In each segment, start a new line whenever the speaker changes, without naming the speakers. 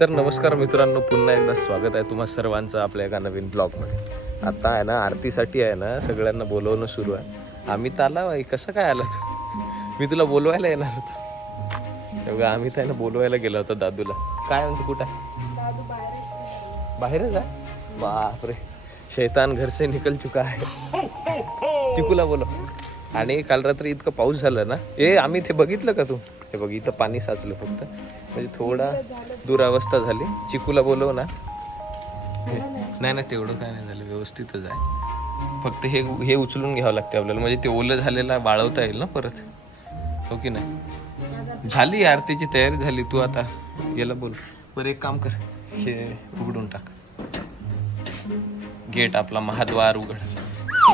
तर नमस्कार मित्रांनो पुन्हा एकदा स्वागत आहे तुम्हा सर्वांचं आपल्या एका नवीन ब्लॉगमध्ये. आता आहे ना आरतीसाठी आहे ना सगळ्यांना बोलवणं सुरू आहे. आम्ही तर आला बाई कसं काय आलात? मी तुला बोलवायला येणार होतो. तेव्हा आम्ही त्यानं बोलवायला गेलो होतो दादूला. काय म्हणतो कुठं आहे? बाहेरच आहे. बापरे. शैतान घर से निकल चुका आहे. चिकूला बोलो आणि काल रात्री इतकं पाऊस झाला ना. ए आम्ही ते बघितलं का तू? हे बघ इथं पाणी साचलं फक्त. म्हणजे थोडा दुरावस्था झाली. चिकूला बोलव ना. नाही नाही तेवढं काय नाही झालं. व्यवस्थितच आहे. फक्त हे हे उचलून घ्यावं लागते आपल्याला. म्हणजे ते ओलं झालेलं वाळवता येईल ना परत? हो की नाही? झाली आरतीची तयारी झाली. तू आता याला बोल. बरं एक काम कर. हे उघडून टाक. गेट आपला महाद्वार उघड.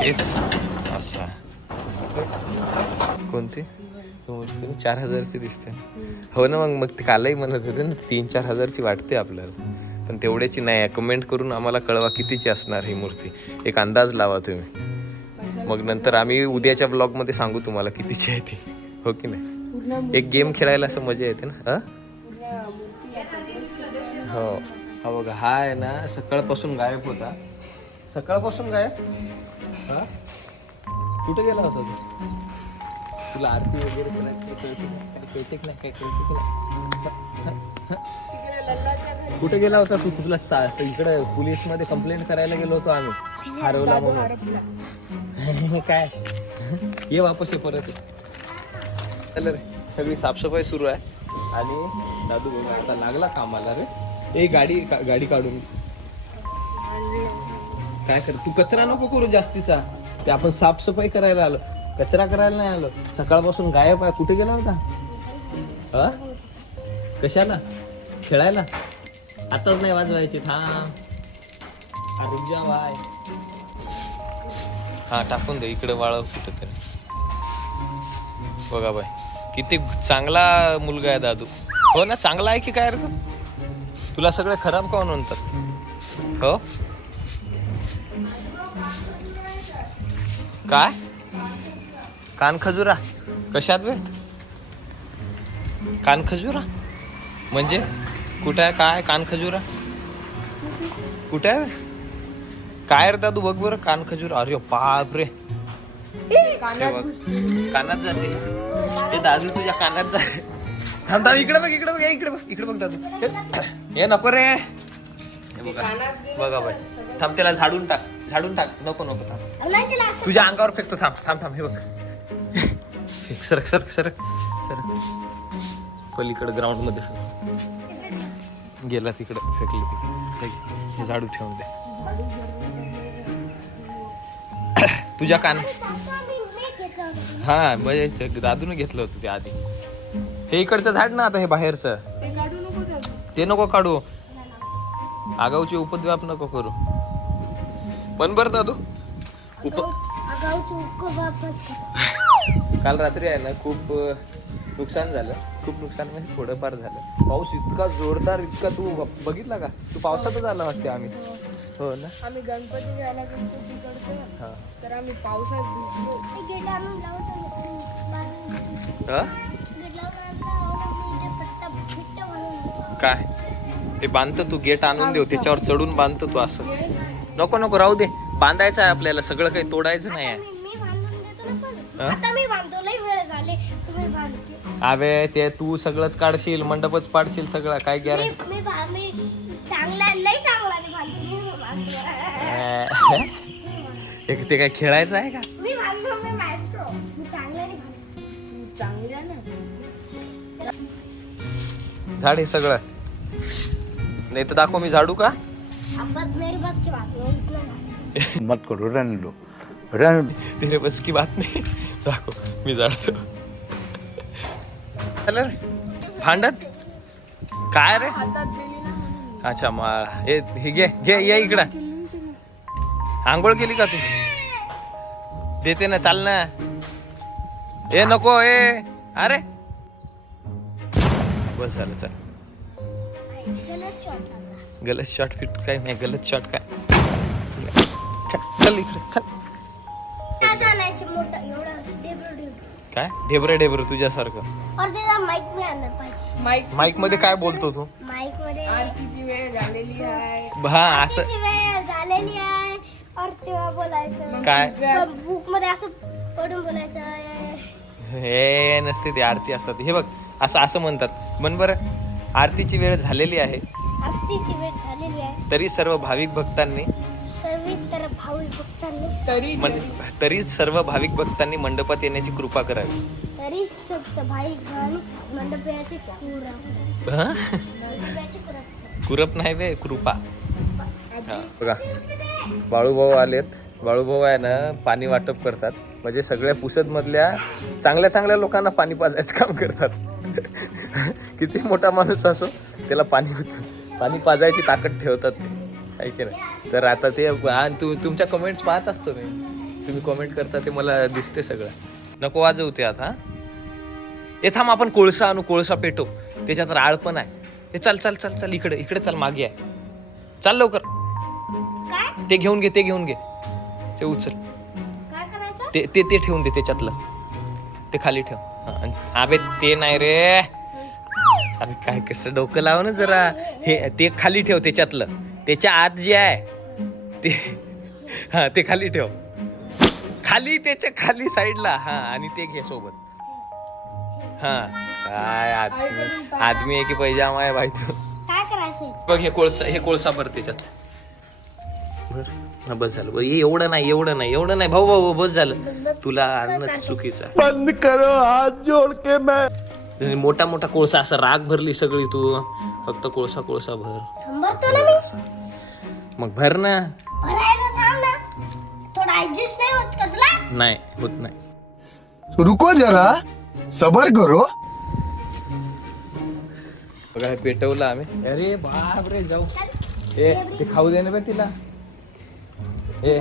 हेच. असा. कोणती? चार हजारची दिसते. हो ना मग मग ते कालही म्हणत होते ना तीन चार हजारची वाटते आपल्याला. पण तेवढ्याची नाही आहे कमेंट करून आम्हाला कळवा कितीची असणार ही मूर्ती. एक अंदाज लावा तुम्ही. मग नंतर आम्ही उद्याच्या ब्लॉगमध्ये सांगू तुम्हाला कितीची आहे ती. हो की नाही? एक गेम खेळायला असं मजा येते ना? हा हो. हा बघा हा आहे ना सकाळपासून गायब होता. सकाळपासून गायब? हा? कुठे गेला होता तू? तुला आरती वगैरे करायची काय कळते का? काय कळते की नाही? काय कळते की नाही? कुठे गेला होता तू? तुला इकडे पोलीसमध्ये कंप्लेंट करायला गेलो होतो आम्ही. हरवला म्हणून. काय? ये वापस ये परत. चल रे सगळी साफसफाई सुरू आहे. आणि दादू बघा आता लागला कामाला रे. ए गाडी गाडी काढून काय कर तू कचरा नको करू जास्तीचा. ते आपण साफसफाई करायला आलो. कचरा करायला नाही आलो. सकाळपासून गायब आहे. कुठे गेला होता? हा कशाला? खेळायला? आताच नाही वाजवायचे. थांब. आरोग्या वाय हा टाकून दे. इकडे वाळव कुठं तरी बघा बाय. किती चांगला मुलगा आहे दादू. हो ना चांगला आहे की काय रे तू? तुला सगळे खराब का म्हणतात? हो? काय? कान खजुरा. कशात बे? कान खजुरा? म्हणजे? कुठं आहे? काय कान खजुरा? कुठे आहे? काय रे दादू? बघ बरं. कान खजुरा. अरे बाप रे. बघ. कानात जाते. ते दादू तुझ्या कानात जाते. थांब थांब. इकडे बघ इकडे बघ. इकडे बघ. इकडे बघ दादू. हे- नको रे. हे बघा. बघा बाय थांब त्याला झाडून टाक. झाडून टाक. नको नको थांब. तुझ्या अंगावर फेकतो. थांब थांब थांब. हे बघ. सरक सरक सरक सरक. पलीकडे ग्राउंडमध्ये फेक. गेला तिकडे फेकलं तिकडे. हे- हे झाडू ठेवून दे. तुझ्या कान हा म्हणजे दादूने घेतलं होतं ते आधी. हे इकडचं झाड ना आता हे बाहेरचं. ते नको काढू. आगाऊचे उपद्व्याप नको करू. पण बरं दादू. उप काल रात्री आहे ना खूप नुकसान झालं. खूप नुकसान म्हणजे थोडंफार झालं. पाऊस इतका जोरदार इतका तू बघितला का? तू पावसातच आला वाटते आम्ही. हो ना?
आम्ही गणपती घ्यायला गेलो तिकडचं.
हा.
तर आम्ही पावसात भिजलो.
हा? काय? ते बांधतं तू गेट आणून देऊ त्याच्यावर चढून बांधतं तू असं. नको नको राहू दे. बांधायचं आहे आपल्याला सगळं काही तोडायचं नाही आहे. हा?
आता मी बांधतो लई वेळ झाले. तुम्ही बांधते.
अबे ते तू सगळंच काढशील मंडपच पाडशील सगळं काय
मी
गॅरंटी
मी बा- मी चांगला लई चांगला नाही बांधतो. मी बांधतो.
एक ते काय खेळायचं आहे का?
मी बांधतो मी बांधतो. मी चांगला नाही बांधतो.
तू चांगली आहे ना
झाड हे सगळं. नाही तर दाखव मी झाडू का?
अब मेरी बस की बात नहीं इतना झालं.
मत करो रहने लो रहने
तेरे बस की बात नाही. दाखव मी झाडतो चला रे. भांडत? काय रे? अच्छा मा हे घे घे ये इकडं. आंघोळ केली का तू? देते ना चाल ना. ए नको ए अरे. बस झालं चल.
गलत
शॉर्ट फिट काय नाही गलत शॉर्ट काय? चल इकडे चल.
काय?
ढेबरे ढेबरे तुझ्यासारखं.
और त्याचा माईक मी आणलं पाहिजे.
माईक
माईकमध्ये काय बोलतो तू?
माईकमध्ये.
आरतीची वेळ झालेली आहे.
हा असं
आरतीची वेळ झालेली आहे. और तेव्हा बोलायचं.
काय?
बुकमध्ये असं पडून बोलायचं
हे नसते ते आरती असतात. हे बघ असं असं म्हणतात. म्हण बरं आरतीची वेळ झालेली आहे.
आरतीची वेळ झालेली आहे.
तरी सर्व भाविक भक्तांनी
सविस्तर भाविक भक्तांनी
तरी
मन- तरी सर्व भाविक भक्तांनी मंडपात येण्याची कृपा करावी.
तरी सक्त भाविक मंडपाची कुरा
हं?
मंडपाची कुरा
कुरप नाही बे कृपा. हा, बघा. बाळूभाऊ आलेत. बाळूभाऊ आहे ना पाणी वाटप करतात. म्हणजे सगळ्या पुसद मधल्या चांगल्या चांगल्या लोकांना पाणी पाजायचं काम करतात. किती मोठा माणूस असो त्याला पाणी होतं. पाणी पाजायची ताकद ठेवतात ते. आहे की नाही? तर आता ते आणि तू तुमच्या कमेंट्स पाहत असतो मी. तुम्ही कमेंट करता ते मला दिसते सगळं. नको वाजवू ते आता हे. थांब आपण कोळसा आणू कोळसा पेटो. त्याच्यात राळ पण आहे. हे चल चल चल चल इकडे इकडे चल मागे आहे. चाल लवकर. ते घेऊन घे ते घेऊन घे. ते उचल. ते ते ते ठेवून दे त्याच्यातलं. ते खाली ठेव. हा, अबे ते नाही रे. अबे काय कसं डोकं लाव ना जरा. हे ते खाली ठेव त्याच्यातलं. त्याच्या आत जे आहे ते हा ते खाली ठेव. खाली त्याच्याखाली साईडला. हा आणि ते घे सोबत. हा काय आदमी आदमी आहे की पैजामा आहे भाई तू?
काय करायचं
बघ हे कोळसा हे कोळसा भर त्याच्यात. भर हा बस झालं. बघ, हे एवढं नाही एवढं नाही एवढं नाही. भाऊ भाऊ भाऊ, बस झालं. तुला आणणं चुकीचं आहे.
बंद करो हाथ जोड़ के मैं.
मोठा मोठा कोळसा असं राग भरली सगळी तू. फक्त कोळसा कोळसा भर.
थांबवतो ना मी
मग भर ना.
भरायला थांब ना. थोडा ऍडजस्ट नाही होत का तुला?
नाही होत नाही.
रुको जरा. सबर करो.
बघा हे पेटवलं आम्ही. अरे बाप रे जाऊ ए ते खाऊ दे ना बे तिला. ए.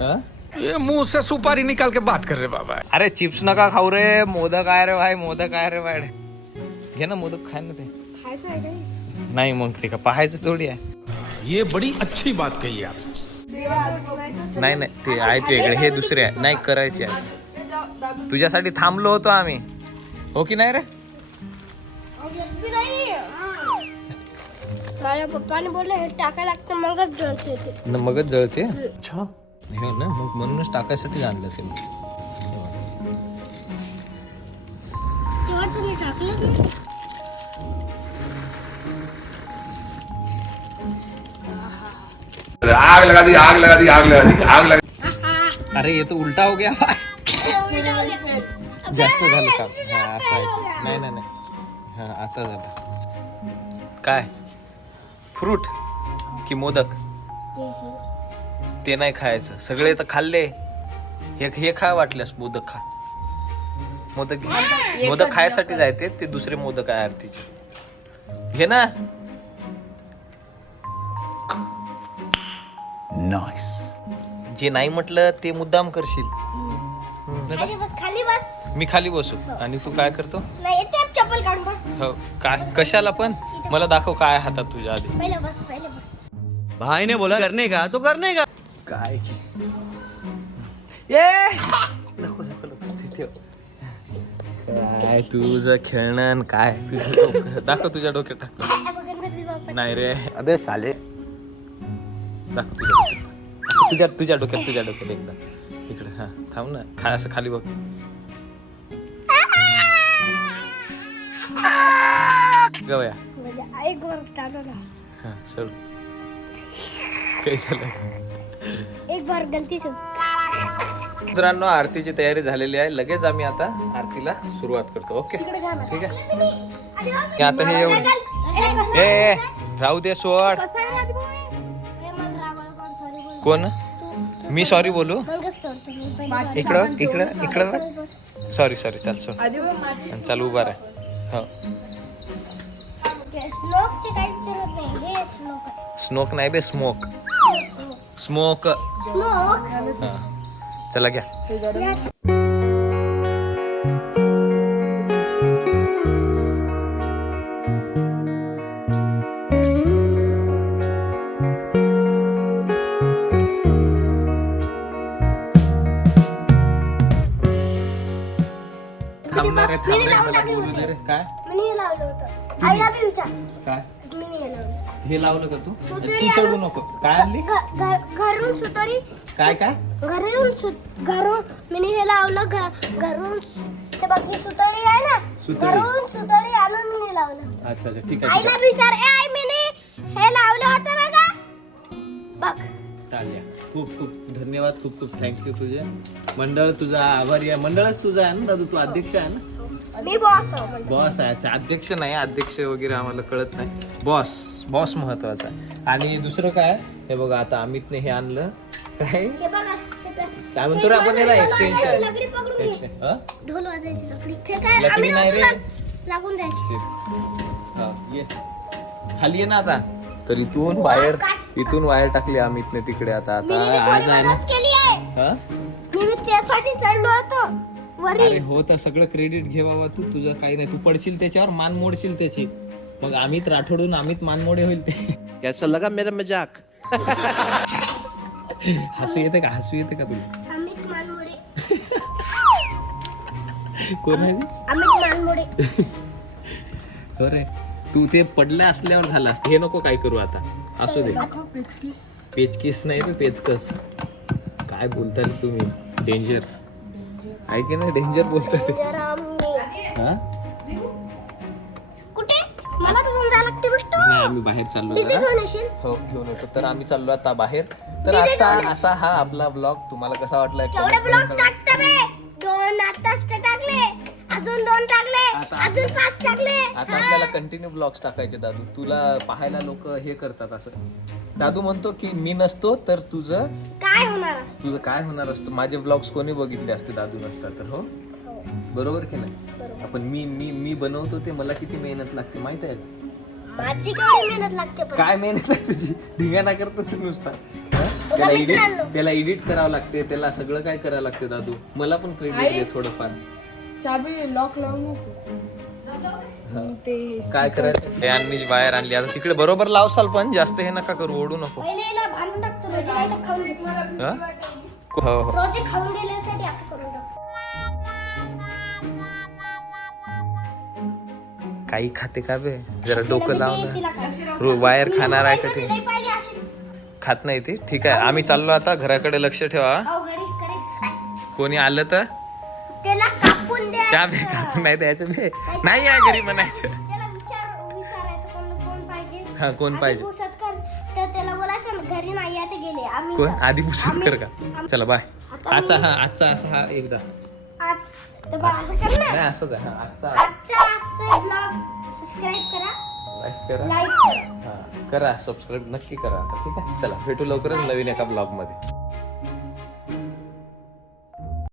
हा?
ये मुंह से सुपारी निकाल के बात कर रहे बाबा।
अरे चिप्स नका खाऊ रे. मोदक आहे रे भाई मोदक आहे रे भाई. घे ना मोदक खाय ना ते
खायचं आहे
नाही मग ते का पाहायचं थोडी आहे.
ये बड़ी अच्छी बात कही आप।
नाही नाही ते आहेत वेगळे हे दुसरे आहे नाही करायचे आहे
ते
तुझ्यासाठी थांबलो होतो आम्ही. हो की नाही रे?
माझ्या पप्पाने बोलले हे टाकायला लागतं मगच जळते ते.
मगच जळते? अच्छा. हे ना मग म्हणूनच टाकायसाठी आणलं ते.
टाकलं
आग लगा दी आग लगा दी आग लगा दी आग लगा
अरे ये तो उलटा हो गया. जास्त झालं काम. हा असं आहे. नाही नाही नाही. हा आता झालं. काय? फ्रूट की मोदक? ते नाही खायचं. सगळे तर खाल्ले. हे हे खा वाटल्यास मोदक खा. मोदक मोदक खायसाठी जायते ते दुसरे मोदक आहे आरतीचे. घे ना.
नाइस
जे नाही म्हटलं ते मुद्दाम करशील.
खाली बस खाली बस.
मी खाली बसू. आणि तू काय करतो?
नाही येते चप्पल काढून बस.
हो काय कशाला पण? मला दाखव काय आहे हातात तुझ्या आधी.
पहिले बस पहिले बस.
भाई ने बोला करने का? तो करने का?
काय ये नको नको नको ते ठेव. काय तुझं खेळणं आणि काय तुझं डोकं. दाखव तुझ्या डोक्यात टाकतो. नाही रे.
अबे साले.
दाखव तुझ्या तुझ्या तुझ्या डोक्यात तुझ्या डोक्यात एकदा. इकडे हा थांब ना. खा असं खाली बघ. गवया.
म्हणजे
हा सर काय झालं?
एक बार गलती से
मित्रांनो आरतीची तयारी झालेली आहे. लगेच आम्ही आता आरतीला सुरुवात करतो. ओके. ठीक आहे? हे आता हे एवढं.
ए
ए, राहू दे सोड.
कोण?
मी सॉरी बोलू. इकडं इकडं इकडं. सॉरी सॉरी चल आणि चाल उभा राह. हो.
हे
स्मोक नाही बे स्मोक स्मोक हा. चला घ्या.
मी
थांब रे,
लावून
मला
टाकली
बोलू दे रे काय?
मी हे लावलं होतं. आईला बी विचार.
काय?
मी हे लावलं
हे लावलं का तू? चढू नको. काय आणली?
घरून सुतळी
काय काय?
घरून घरून मी हे लावलं घरून हे बघ ही सुतळी आहे ना.
सुतळी.
घरून सुतळी आणून मी लावलं.
अच्छा अच्छा ठीक आहे
आईला
आहे.
विचार. ए आई मी
टाळ्या खूप खूप धन्यवाद खूप खूप थँक्यू तुझे. मंडळ तुझा आभारी आहे. मंडळच तुझा आहे ना दादू? तू अध्यक्ष आहे ना?
मी बॉस आहे.
अच्छा अध्यक्ष नाही अध्यक्ष वगैरे आम्हाला कळत नाही. बॉस बॉस महत्त्वाचा आहे. आणि दुसरं काय? हे बघा आता अमितने हे आणलं. काय? काय म्हणतो रे आपण याला? एक्सटेन्शन
लकडी
नाही रे.
लागून जायची.
ये. खाली ये ना आता. तर इथून बाहेर इथून वायर टाकली अमितने तिकडे आता. आता आज आहे ना
आहे.
हा? अरे हो तर सगळं क्रेडिट घे बाबा तू. तुझं काही नाही. तू पडशील त्याच्यावर मान मोडशील त्याची. मग अमित राठोडून अमित मानमोडे होईल ते.
कैसा लगा मेरा मजाक?
हसू येते का? हसू येते का तुला?
अमित मानमोडे
कोण आहे ती?
अमित मानमोडे
हो रे तू ते पडल्या असल्यावर झाला असतं. हे नको काय करू आता. असू दे. पेचकीस. नाही रे पेचकस. काय बोलता तुम्ही? डेंजर आहे की नाही डेंजर बोलता ते? हा? नाही आम्ही बाहेर चाललो हो घेऊन येतो. तर आम्ही चाललो आता बाहेर. तर आजचा असा हा आपला ब्लॉग तुम्हाला कसा वाटला? आता-
अजून पाच टाकले
आता आपल्याला कंटिन्यू ब्लॉग्स टाकायचे दादू. तुला पाहायला लोक हे करतात असं. दादू म्हणतो की मी नसतो तर तुझं
काय होणार असतं?
तुझं काय होणार असतं? माझे ब्लॉग्स कोणी बघितले असते दादू नसता तर हो? बरोबर की नाही? आपण मी मी मी बनवतो ते मला किती मेहनत लागते माहीत आहे? का?
माझी केवढी मेहनत लागते पण.
काय मेहनत आहे तुझी? ढिगाणा करतो तू नुसता. हा? त्याला
मित्रांनो.
एडिट त्याला एडिट करावं लागते त्याला सगळं काय करावं लागते दादू? मला पण क्रेडिट दे थोडंफार.
चाबी लॉक लावून नको. ते
काय करायचं? यांनी बाहेर आणली. आता तिकडे बरोबर लावसाल पण जास्त हे नका करू ओढू नको. हा? हो हो.
रोजी खाऊन गेल्यासाठी असं करून टाकतो.
काही खाते का बे? जरा डोकं
तिला
लाव
मी
ना.
तिला खाऊ.
रो- बाहेर खाणार आहे का ते? खात नाही ती? ठीक आहे आम्ही चाललो आता. घराकडे लक्ष ठेवा. कोणी आलं तर? त्या बे कापून नाही द्यायचं बे नाही आहे घरी म्हणायचं.
त्याला विचार विचारायचं कोण कोण पाहिजे?
हा कोण
आधी
पाहिजे?
पुसतकर तर त्याला बोलायचं ना, घरी नाही आहे ते गेले. आम्ही
कोण?
जा-
आधी पुसत कर का? चला बाय आजचा हा आजचा असा हा एकदा.
आज- तर बा असं कर ना.
नाही असंच आहे हा आजचा
आजचा असं ब्लॉग सबस्क्राईब करा.
लाईक करा.
लाईक करा.
हा करा सबस्क्राईब नक्की करा. आता ठीक आहे? चला भेटू लवकरच नवीन एका ब्लॉगमध्ये.